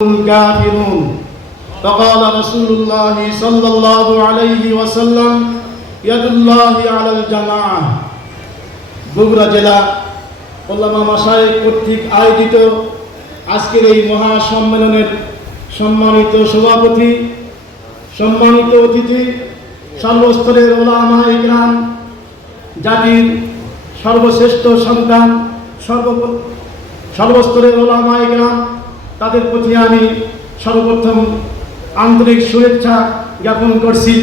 الكافرون فقال رسول الله صلى الله عليه وسلم يد الله على الجماعة বগুড়া জেলা ওল্লামা মাসায় কর্তৃক আয়োজিত আজকের এই মহা সম্মেলনের সম্মানিত সভাপতি সম্মানিত অতিথি সর্বস্তরের ওলামা ইকরাম জাতির সর্বশ্রেষ্ঠ সন্তান সর্ব সর্বস্তরের ওলামা ইকরাম তাদের প্রতি আমি সর্বপ্রথম আন্তরিক শুভেচ্ছা জ্ঞাপন করছি।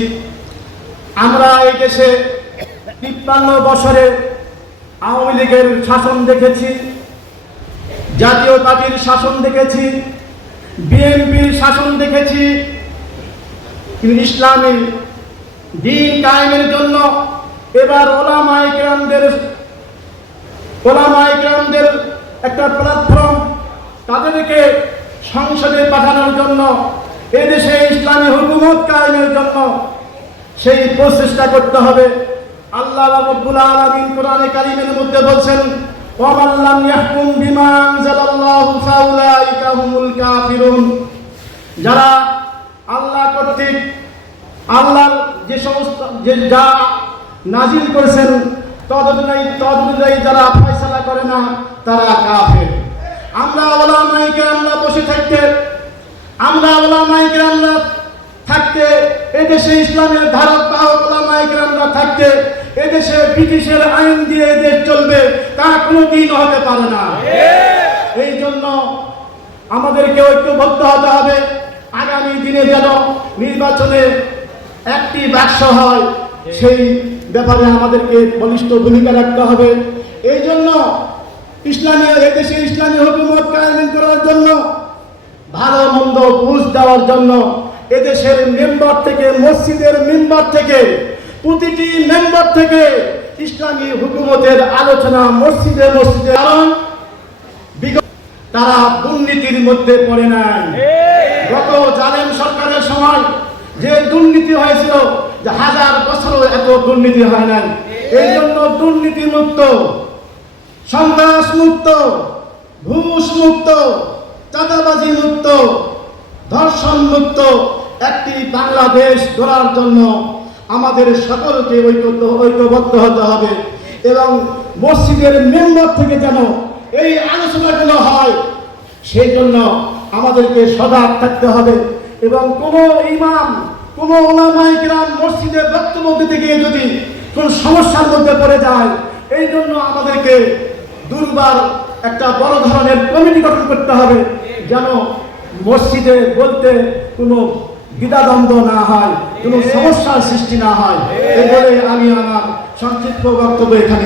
আমরা এই দেশে তিপ্পান্ন বছরে আওয়ামী লীগের শাসন দেখেছি জাতীয় পার্টির শাসন দেখেছি, বিএনপির শাসন দেখেছি, কিন্তু ইসলামী দিন কায়েমের জন্য এবার ওলামাই কেরামদের ওলামাই কেরামদের একটা প্ল্যাটফর্ম তাদেরকে সংসদে পাঠানোর জন্য, এদেশে ইসলামী হুকুমত কায়েমের জন্য সেই প্রচেষ্টা করতে হবে। আল্লাহ রাব্বুল আলামিন কোরআনে কারীমের মধ্যে বলছেন ওয়ামান লাম ইয়াহকুম বিমা আনজালাল্লাহু ফাউলাইকা হুমুল কাফিরুন। যারা আল্লাহ কর্তৃক আল্লাহর যে সমস্ত যে যা নাজিল করেছেন, তদনুযায়ী তদনুযায়ী যারা ফয়সালা করে না, তারা কাফের। আমরা থাকতে, আমরা ওলামাইকে আমরা থাকতে, এদেশে ইসলামের ধারক বাহক ওলামাইকে আমরা থাকতে, এদেশে ব্রিটিশের আইন দিয়ে এদেশ চলবে, তা কোনোদিন হতে পারে না। এই জন্য আমাদেরকে ঐক্যবদ্ধ হতে হবে, আগামী দিনে যেন নির্বাচনে একটি বাক্স হয়, সেই ব্যাপারে আমাদেরকে বলিষ্ঠ ভূমিকা রাখতে হবে। এই জন্য ইসলামী, এদেশে ইসলামী হুকুমত কায়েম করার জন্য বুঝ দেওয়ার জন্য এদেশের মেম্বার থেকে, মসজিদের মেম্বার থেকে, প্রতিটি মেম্বার থেকে ইসলামী হুকুমতের আলোচনা মসজিদে মসজিদে কারণ তারা দুর্নীতির মধ্যে পড়ে নাই। গত জালেম সরকারের সময় যে দুর্নীতি হয়েছিল, যে হাজার বছরও এত দুর্নীতি হয় নাই। এই জন্য দুর্নীতি মুক্ত, সন্ত্রাস মুক্ত, ঘুষ মুক্ত, চাঁদাবাজি মুক্ত ধর্ষণ মুক্ত একটি বাংলাদেশ গড়ার জন্য আমাদের সকলকে ঐক্য ঐক্যবদ্ধ হতে হবে এবং মসজিদের মেম্বার থেকে যেন এই আলোচনাগুলো হয়, সেই জন্য আমাদেরকে সজাগ থাকতে হবে এবং কোনো ইমাম, কোনো ওলামাই গ্রাম মসজিদে বক্তব্য দিতে গিয়ে যদি কোনো সমস্যার মধ্যে পড়ে যায়, এই জন্য আমাদেরকে দুর্বার একটা বড় ধরনের কমিটি গঠন করতে হবে যেন মসজিদে বলতে কোনো দ্বিধাদ্বন্দ্ব না হয়, কোনো সমস্যার সৃষ্টি না হয়। এই বলে আমি আমার সংক্ষিপ্ত বক্তব্য এখানে